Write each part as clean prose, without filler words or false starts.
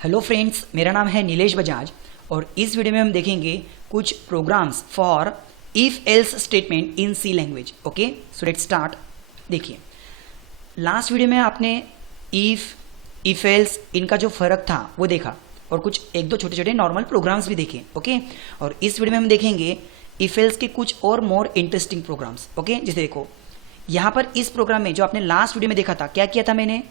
Hello friends, मेरा नाम है नीलेश बजाज और इस वीडियो में हम देखेंगे कुछ programs for if else statement in C language. Okay, so let's start. देखिए, लास्ट वीडियो में आपने इफ एल्स इनका जो फर्क था वो देखा और कुछ एक दो छोटे छोटे नॉर्मल प्रोग्राम्स भी देखे। ओके, और इस वीडियो में हम देखेंगे इफ एल्स के कुछ और मोर इंटरेस्टिंग प्रोग्राम्स। ओके, जैसे देखो यहाँ पर इस प्रोग्राम में जो आपने लास्ट वीडियो में देखा था, क्या किया था मैंने,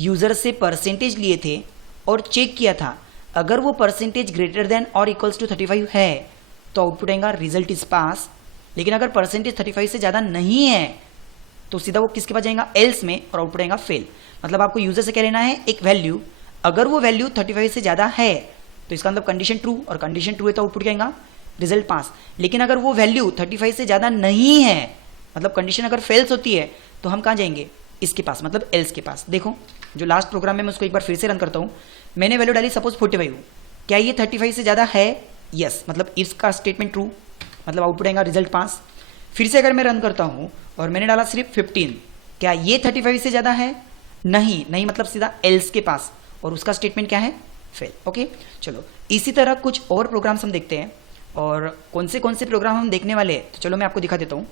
यूजर से परसेंटेज लिए थे और चेक किया था अगर वो परसेंटेज ग्रेटर देन और इक्वल्स टू 35 है तो आउटपुट आएगा रिजल्ट इज पास। लेकिन अगर परसेंटेज 35 से ज़्यादा नहीं है तो सीधा वो किसके पास जाएगा, एल्स में, और आउटपुट आएगा फेल। मतलब आपको यूजर से क्या लेना है, एक वैल्यू, अगर वो वैल्यू 35 से ज़्यादा है तो इसका मतलब कंडीशन ट्रू, और कंडीशन ट्रू है तो आउटपुट क्या आएगा, रिजल्ट पास। लेकिन अगर वो वैल्यू 35 से ज़्यादा नहीं है, मतलब कंडीशन अगर फेल्स होती है, तो हम कहाँ जाएंगे, इसके पास, मतलब एल्स के पास। देखो जो लास्ट प्रोग्राम में मैं उसको एक बार फिर से रन करता हूँ। मैंने वैल्यू डाली सपोज 45, क्या ये 35 से ज़्यादा है, यस, मतलब इफ का स्टेटमेंट ट्रू, मतलब आउटपुट आएगा रिजल्ट पास। फिर से अगर मैं रन करता हूँ और मैंने डाला सिर्फ 15, क्या ये 35 से ज़्यादा है, नहीं, नहीं, मतलब सीधा एल्स के पास, और उसका स्टेटमेंट क्या है, फेल। ओके, चलो इसी तरह कुछ और प्रोग्राम्स हम देखते हैं। और कौन से प्रोग्राम हम देखने वाले हैं, तो चलो मैं आपको दिखा देता हूँ।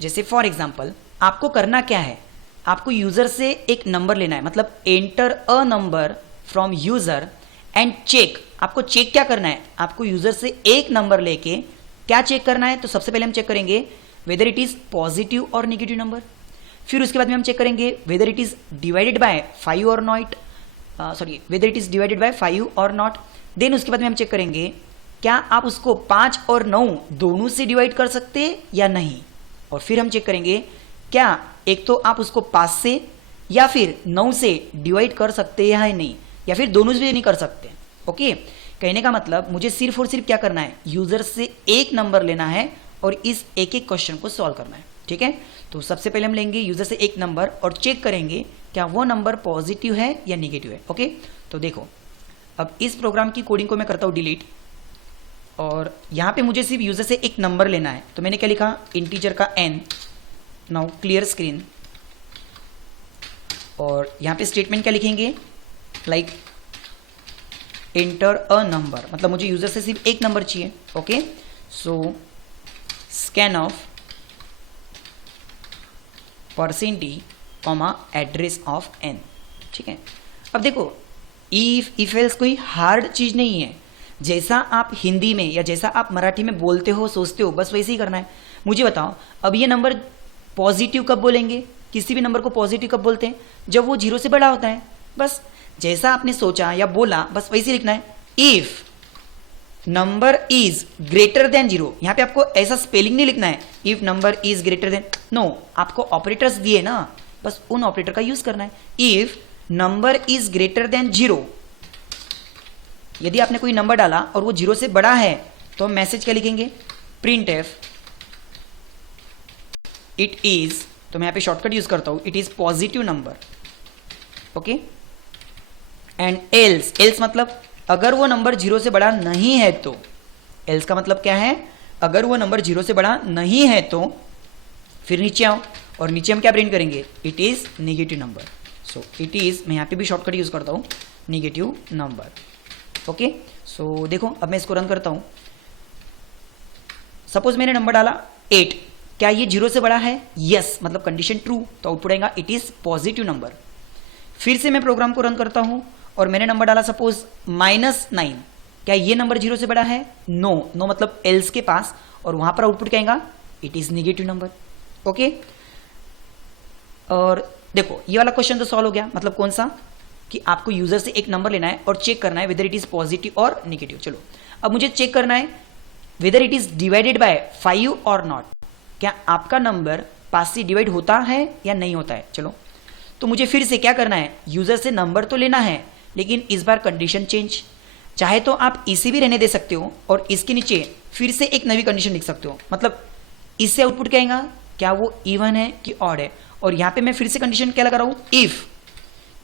जैसे फॉर एग्जाम्पल आपको करना क्या है, आपको यूजर से एक नंबर लेना है, मतलब enter a number from user and check. आपको चेक क्या करना है, आपको यूजर से एक नंबर लेके क्या चेक करना है, तो सबसे पहले हम चेक करेंगे वेदर इट इज पॉजिटिव और नेगेटिव नंबर। फिर उसके बाद में हम चेक करेंगे whether it is divided by 5 और not, sorry, whether it is divided by 5 और नॉट। देन उसके बाद में हम चेक करेंगे क्या आप उसको 5 और 9 दोनों से डिवाइड कर सकते हैं या नहीं। और फिर हम चेक करेंगे क्या एक तो आप उसको 5 से या फिर 9 से डिवाइड कर सकते हैं या नहीं, या फिर दोनों से नहीं कर सकते। ओके, कहने का मतलब मुझे सिर्फ और सिर्फ क्या करना है, यूजर से एक नंबर लेना है और इस एक एक क्वेश्चन को सॉल्व करना है। ठीक है, तो सबसे पहले हम लेंगे यूजर से एक नंबर और चेक करेंगे क्या वो नंबर पॉजिटिव है या निगेटिव है। ओके, तो देखो अब इस प्रोग्राम की कोडिंग को मैं करता हूँ डिलीट, और यहाँ पे मुझे सिर्फ यूजर से एक नंबर लेना है। तो मैंने क्या लिखा, इंटीजर का n, नाउ क्लियर स्क्रीन, और यहाँ पे स्टेटमेंट क्या लिखेंगे, लाइक एंटर अ नंबर, मतलब मुझे यूजर से सिर्फ एक नंबर चाहिए। Okay, so scan of percentage comma address of n। ठीक है, अब देखो इफ एल्स कोई हार्ड चीज नहीं है, जैसा आप हिंदी में या जैसा आप मराठी में बोलते हो सोचते हो बस वैसे ही करना है। मुझे बताओ अब ये नंबर पॉजिटिव कब बोलेंगे, किसी भी नंबर को पॉजिटिव कब बोलते हैं, जब वो 0 से बड़ा होता है। बस जैसा आपने सोचा या बोला बस वैसे लिखना है। If number is greater than 0, यहाँ पे आपको ऐसा स्पेलिंग नहीं लिखना है if number is greater than, no, आपको ऑपरेटर्स दिए ना, बस उन ऑपरेटर का यूज करना है। If number is greater than 0, यदि आपने कोई नंबर डाला और वो 0 से बड़ा है तो हम मैसेज क्या लिखेंगे, प्रिंट एफ इट इज, तो मैं यहाँ पे शॉर्टकट यूज करता हूं, it is positive number. Okay, and else, else मतलब अगर वो नंबर 0 से बड़ा नहीं है तो, एल्स का मतलब क्या है, अगर वो नंबर 0 से बड़ा नहीं है तो फिर नीचे आओ, और नीचे हम क्या प्रिंट करेंगे, it is negative number. So it is, मैं यहाँ पे भी शॉर्टकट यूज करता हूँ, नेगेटिव नंबर। ओके, सो देखो अब मैं इसको रन करता हूं। सपोज मैंने नंबर डाला 8, क्या ये 0 से बड़ा है, यस, मतलब कंडीशन ट्रू, तो आउटपुट आएगा इट इज पॉजिटिव नंबर। फिर से मैं प्रोग्राम को रन करता हूं और मैंने नंबर डाला सपोज -9, क्या ये नंबर 0 से बड़ा है, नो, नो मतलब एल्स के पास, और वहां पर आउटपुट क्या आएगा, it is negative number. Okay, और देखो ये वाला क्वेश्चन तो सॉल्व हो गया, मतलब कौन सा, कि आपको यूजर से एक नंबर लेना है और चेक करना है वेदर इट इज पॉजिटिव और नेगेटिव। चलो अब मुझे चेक करना है whether it is divided by 5 और नॉट, क्या आपका नंबर 5 से डिवाइड होता है या नहीं होता है। चलो तो मुझे फिर से क्या करना है, यूजर से नंबर तो लेना है, लेकिन इस बार कंडीशन चेंज, चाहे तो आप इसे भी रहने दे सकते हो और इसके नीचे फिर से एक नई कंडीशन लिख सकते हो, मतलब इससे आउटपुट क्या आएगा, क्या वो इवन है कि ऑड है। और यहाँ पे मैं फिर से कंडीशन क्या लगा रहा हूँ, इफ,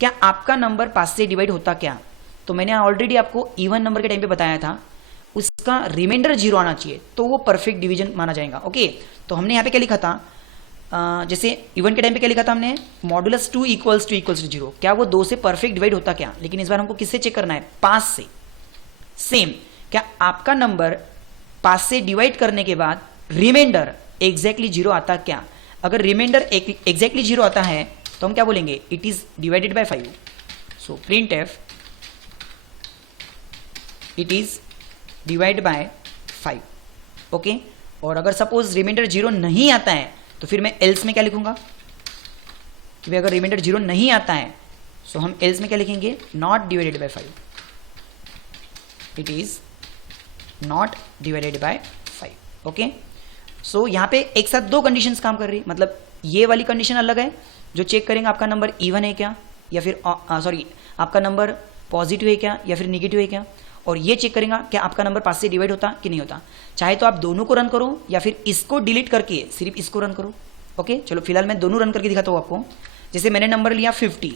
क्या आपका नंबर 5 से डिवाइड होता क्या, तो मैंने ऑलरेडी आपको इवन नंबर के टाइम पे बताया था उसका रिमाइंडर 0 आना चाहिए, तो वो परफेक्ट डिवीजन माना जाएगा। ओके, तो हमने यहाँ पे क्या लिखा था, जैसे इवन के टाइम पे क्या लिखा था हमने, मॉडुलस 2 इक्वल्स टू 0, क्या वो 2 से परफेक्ट डिवाइड होता क्या, लेकिन इस बार हमको किससे चेक करना है, 5 से। सेम, क्या आपका नंबर 5 से डिवाइड करने के बाद रिमाइंडर एग्जैक्टली 0 आता क्या। अगर रिमाइंडर एग्जैक्टली 0 आता है तो हम क्या बोलेंगे, it is divided by 5। So print F it is divide by 5, okay. और अगर सपोज रिमाइंडर 0 नहीं आता है तो फिर मैं एल्स में क्या लिखूंगा कि भाई अगर रिमाइंडर 0 नहीं आता है सो हम एल्स में क्या लिखेंगे, not divided by 5, it is not divided by 5, okay. So यहाँ पे एक साथ दो कंडीशंस काम कर रही है, मतलब ये वाली कंडीशन अलग है जो चेक करेंगे आपका नंबर इवन है क्या, या फिर सॉरी आपका नंबर पॉजिटिव है क्या या फिर निगेटिव है क्या, और ये चेक करेंगे कि आपका नंबर 5 से डिवाइड होता कि नहीं होता। चाहे तो आप दोनों को रन करो या फिर इसको डिलीट करके सिर्फ इसको रन करो, ओके। चलो फिलहाल मैं दोनों रन करके दिखाता हूँ आपको। जैसे मैंने नंबर लिया 50,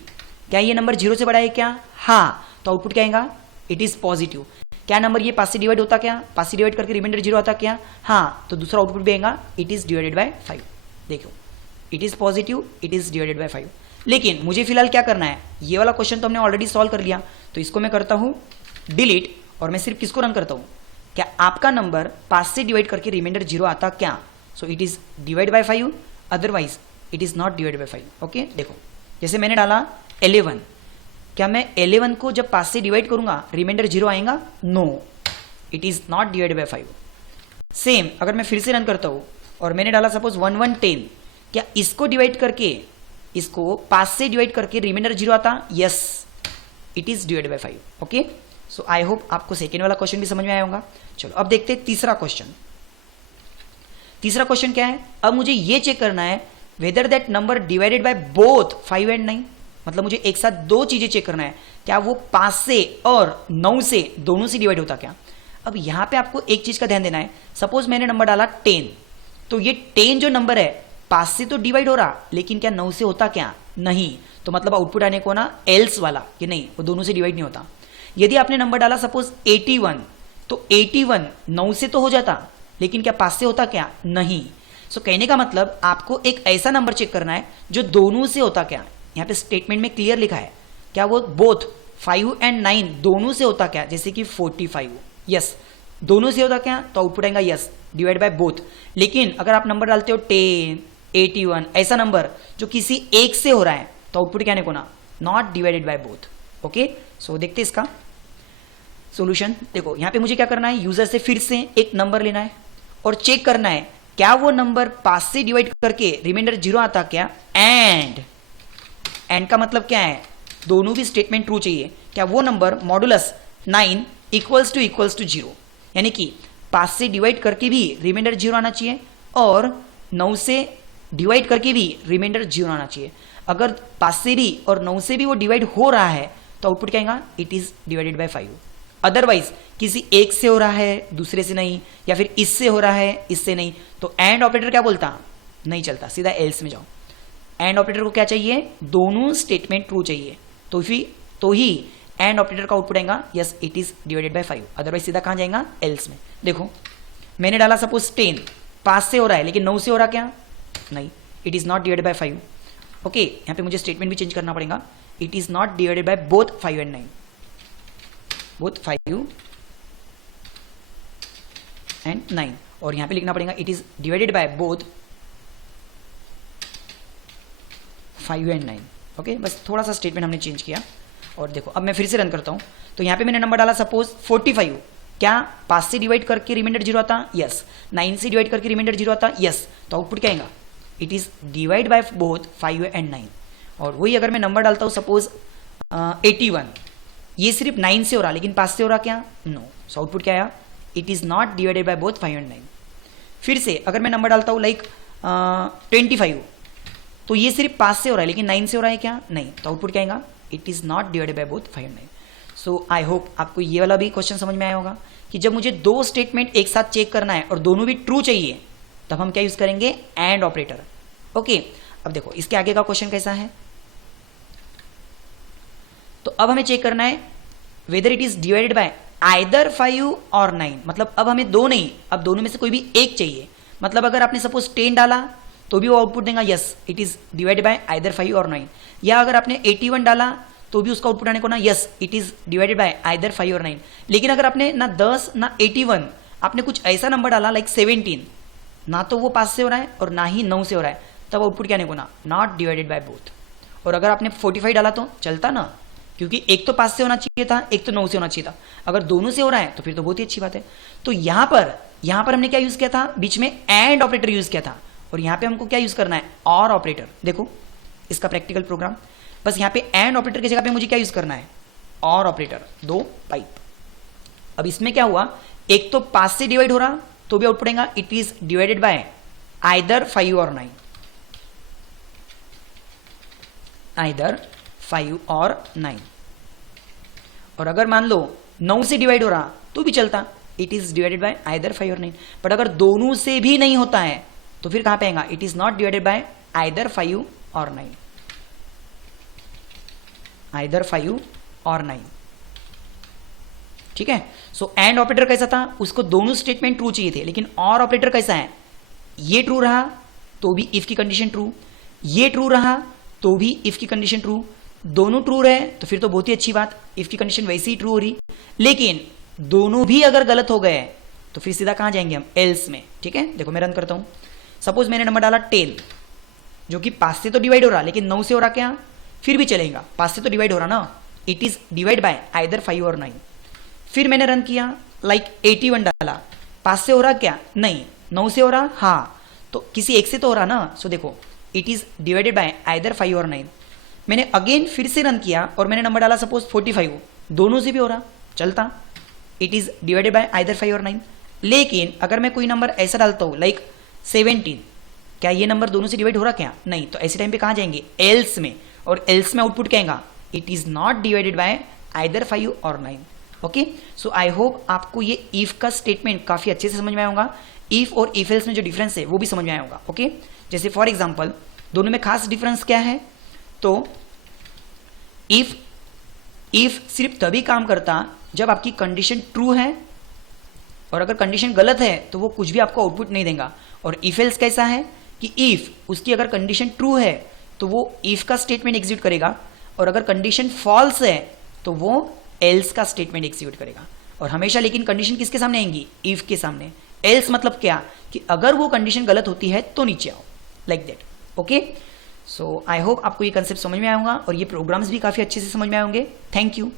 क्या ये नंबर 0 से बड़ा है क्या, हाँ, तो आउटपुट क्या आएगा, इट इज पॉजिटिव। क्या नंबर ये 5 से डिवाइड होता क्या, 5 से डिवाइड करके रिमाइंडर 0 आता क्या, हाँ, तो दूसरा आउटपुट भी आएगा, इट इज डिवाइडेड बाय 5। देखो it is positive, it is divided by 5। लेकिन मुझे फिलहाल क्या करना है, ये वाला क्वेश्चन तो हमने ऑलरेडी सॉल्व कर लिया, तो इसको मैं करता हूँ डिलीट और मैं सिर्फ किसको रन करता हूँ, क्या आपका नंबर 5 से डिवाइड करके रिमाइंडर 0 आता क्या। So it is divide by 5, otherwise it is not divide by 5, okay. देखो जैसे मैंने डाला 11, क्या मैं 11 को जब 5 से डिवाइड करूंगा रिमाइंडर 0 आएगा, no, it is not divided by 5। Same अगर मैं फिर से रन करता हूँ और मैंने डाला सपोज 1110, क्या इसको डिवाइड करके, इसको 5 से डिवाइड करके रिमाइंडर 0 आता, yes, it is divided by 5, okay. So I hope आपको सेकेंड वाला क्वेश्चन भी समझ में आया होगा। चलो अब देखते हैं तीसरा क्वेश्चन। तीसरा क्वेश्चन क्या है, अब मुझे ये चेक करना है whether that number divided by both 5 and 9, मतलब मुझे एक साथ दो चीजें चेक करना है, क्या वो 5 से और 9 से दोनों से डिवाइड होता क्या। अब यहां पे आपको एक चीज का ध्यान देना है, सपोज मैंने नंबर डाला 10, तो ये 10 जो नंबर है 5 से तो डिवाइड हो रहा, लेकिन क्या 9 से होता क्या, नहीं, तो मतलब आउटपुट आने को ना एल्स वाला कि नहीं, वो दोनों से डिवाइड नहीं होता। यदि आपने नंबर डाला सपोज 81, तो 81 9 से तो हो जाता, लेकिन क्या 5 से होता क्या, नहीं। सो कहने का मतलब आपको एक ऐसा नंबर चेक करना है जो दोनों से होता क्या। यहाँ पे स्टेटमेंट में क्लियर लिखा है, क्या वो बोथ 5 एंड 9 दोनों से होता क्या, जैसे कि 45, यस, दोनों से होता क्या, तो आउटपुट आएगा यस, डिवाइड बाय बोथ। लेकिन अगर आप नंबर डालते हो 10, 81, ऐसा नंबर जो किसी एक से हो रहा है, तो आउटपुट क्या आने को ना, not divided by both, okay. So देखते इसका सॉल्यूशन। देखो यहाँ पे मुझे क्या करना है, यूजर से फिर से एक नंबर लेना है और चेक करना है क्या वो नंबर 5 से डिवाइड करके रिमाइंडर 0 आता क्या, एंड का मतलब क्या है, दोनों भी स्टेटमेंट ट्रू चाहिए। क्या वो नंबर मॉडुलस 9 इक्वल्स टू 0, यानी कि 5 से डिवाइड करके भी रिमाइंडर 0 आना चाहिए और 9 से डिवाइड करके भी रिमाइंडर 0 आना चाहिए। अगर 5 से भी और 9 से भी वो डिवाइड हो रहा है तो आउटपुट क्या आएगा, it is divided by 5। Otherwise किसी एक से हो रहा है दूसरे से नहीं, या फिर इससे हो रहा है इससे नहीं, तो एंड ऑपरेटर क्या बोलता, नहीं चलता, सीधा एल्स में जाओ। एंड ऑपरेटर को क्या चाहिए, दोनों स्टेटमेंट ट्रू चाहिए, तो ही एंड ऑपरेटर का आउटपुट आएगा yes, it is divided by 5, otherwise सीधा कहां जाएगा, एल्स में। देखो मैंने डाला सपोज 10, 5 से हो रहा है लेकिन 9 से हो रहा क्या, नहीं, it is not divided by 5, okay. यहाँ पे मुझे स्टेटमेंट भी चेंज करना पड़ेगा, it is not divided by both 5 and 9, both 5 and 9, और यहां पे लिखना पड़ेगा it is divided by both 5 and 9, okay. बस थोड़ा सा स्टेटमेंट हमने चेंज किया। और देखो अब मैं फिर से रन करता हूं, तो यहां पे मैंने नंबर डाला सपोज 45, क्या 5 से डिवाइड करके रिमाइंडर 0 आता, यस, 9 से डिवाइड करके रिमाइंडर 0 आता, यस, तो आउटपुट क्या आएगा, it is divide by both 5 and 9। और वही अगर मैं नंबर डालता हूं सपोज 81, ये सिर्फ 9 से हो रहा लेकिन 5 से हो रहा क्या, नो, सो आउटपुट क्या आया, it is not divided by both 5 and 9। फिर से अगर मैं नंबर डालता हूं लाइक 25, तो ये सिर्फ 5 से हो रहा है लेकिन 9 से हो रहा है क्या, नहीं, तो आउटपुट क्या आएगा, it is not divided by both 5 and 9। So I hope आपको ये वाला भी क्वेश्चन समझ में आया होगा कि जब मुझे दो स्टेटमेंट एक साथ चेक करना है और दोनों भी ट्रू चाहिए, तब हम क्या यूज करेंगे, एंड ऑपरेटर, ओके। अब देखो इसके आगे का क्वेश्चन कैसा है, तो अब हमें चेक करना है whether it is divided by either 5 और 9, मतलब अब हमें दो नहीं, अब दोनों में से कोई भी एक चाहिए। मतलब अगर आपने सपोज 10 डाला तो भी वो आउटपुट देगा yes it is divided by either 5 और 9, या अगर आपने 81 डाला तो भी उसका आउटपुट आने को ना yes it is divided by either 5 और 9। लेकिन अगर आपने ना 10 ना 81, आपने कुछ ऐसा नंबर डाला लाइक 17, ना तो वो 5 से हो रहा है और ना ही 9 से हो रहा है, तब आउटपुट क्या आने को ना नॉट डिवाइडेड बाय बोथ। और अगर आपने 45 डाला तो चलता ना, क्योंकि एक तो 5 से होना चाहिए था, एक तो 9 से होना चाहिए था। अगर दोनों से हो रहा है तो फिर तो बहुत ही अच्छी बात है। तो यहां पर हमने क्या यूज किया था, बीच में एंड ऑपरेटर यूज किया था, और यहां पे हमको क्या यूज करना है, और ऑपरेटर। देखो इसका प्रैक्टिकल प्रोग्राम, बस यहां पे एंड ऑपरेटर की जगह पे मुझे क्या यूज करना है, और ऑपरेटर, 2 पाइप। अब इसमें क्या हुआ, एक तो 5 से डिवाइड हो रहा तो भी आउटपुट आएगा it is divided by either 5 और 9, आइदर 5 और 9। और अगर मान लो 9 से डिवाइड हो रहा तो भी चलता, it is divided by either 5 और 9। बट अगर दोनों से भी नहीं होता है तो फिर कहां पे आएगा, it is not divided bye either 5 और 9, आइदर 5 और 9। ठीक है। सो एंड ऑपरेटर कैसा था, उसको दोनों स्टेटमेंट ट्रू चाहिए थे, लेकिन और ऑपरेटर कैसा है, ये ट्रू रहा तो भी इफ की कंडीशन ट्रू, ये ट्रू रहा तो भी इफ की कंडीशन ट्रू, दोनों ट्रू रहे तो फिर तो बहुत ही अच्छी बात, इफ की कंडीशन वैसे ही ट्रू हो रही। लेकिन दोनों भी अगर गलत हो गए तो फिर सीधा कहां जाएंगे हम, एल्स में। ठीक है, देखो मैं रन करता हूं। सपोज मैंने नंबर डाला 10, जो कि 5 से तो डिवाइड हो रहा, लेकिन 9 से हो रहा क्या, फिर भी चलेगा, 5 से तो डिवाइड हो रहा ना, it is divide by either 5 और 9। फिर मैंने रन किया, लाइक 81 डाला, 5 से हो रहा क्या, नहीं, 9 से हो रहा, हाँ, तो किसी एक से तो हो रहा ना। सो देखो it is divided by either 5 और 9। मैंने अगेन फिर से रन किया और मैंने नंबर डाला सपोज 45, दोनों से भी हो रहा, चलता, it is divided by either 5 और 9। लेकिन अगर मैं कोई नंबर ऐसा डालता हूं लाइक 17, क्या ये नंबर दोनों से डिवाइड हो रहा क्या, नहीं, तो ऐसे टाइम पे कहां जाएंगे, एल्स में। और एल्स में आउटपुट क्या आएगा, it is not divided bye either 5 और 9। ओके, सो आई होप आपको ये इफ का स्टेटमेंट काफी अच्छे से समझ में आया होगा, इफ और इफ एल्स में जो डिफरेंस है वो भी समझ में आया होगा। ओके, जैसे फॉर एग्जांपल दोनों में खास डिफरेंस क्या है, तो इफ सिर्फ तभी काम करता जब आपकी कंडीशन ट्रू है, और अगर कंडीशन गलत है तो वो कुछ भी आपको आउटपुट नहीं देगा। और इफ एल्स कैसा है कि इफ उसकी अगर कंडीशन ट्रू है तो वो इफ का स्टेटमेंट एग्जीक्यूट करेगा, और अगर कंडीशन फॉल्स है तो वो एल्स का स्टेटमेंट एग्जीक्यूट करेगा। और हमेशा लेकिन कंडीशन किसके सामने आएंगी, इफ के सामने। एल्स मतलब क्या, कि अगर वो कंडीशन गलत होती है तो नीचे आओ, like that. Okay, so I hope आपको ये कंसेप्ट समझ में आया होगा और ये प्रोग्राम्स भी काफी अच्छे से समझ में आए होंगे। Thank you.